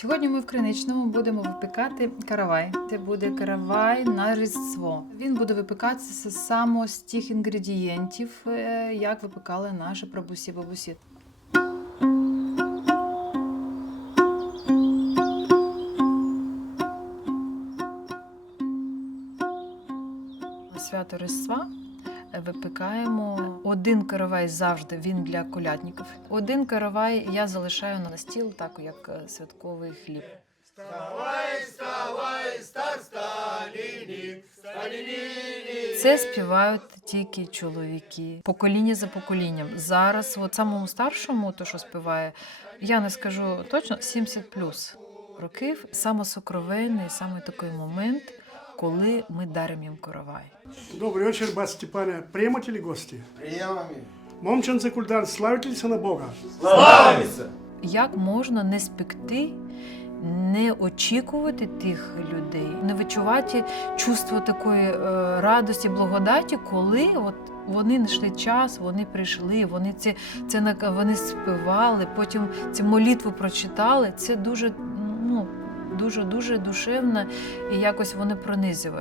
Сьогодні ми в Криничному будемо випікати каравай. Це буде каравай на Різдво. Він буде випікатися саме з тих інгредієнтів, е, як випікали наші прабусі бабусі. На Свято Різдва випікаємо один каравай завжди. Він для колядників. Один каравай я залишаю на стіл, так як е, святковий хліб. Це співають тільки чоловіки, покоління за поколінням. Зараз, от самому старшому, то що співає, я не скажу точно 70 плюс років. Саме сокровенний, саме такий момент, коли ми даримо їм каравай. Добрый вечер, бат Степане. Приемате ли гости? Приемами. Момчанцы кульдан, славите ли на Бога? Славится! Як можна не спекти, не очікувати тих людей, не відчувати чувство такої е, радості, благодаті, коли от вони знайшли час, вони прийшли, вони це, це на- вони співали, потім цю молитву прочитали. Це дуже ну дуже дуже душевна і якось вони пронизує.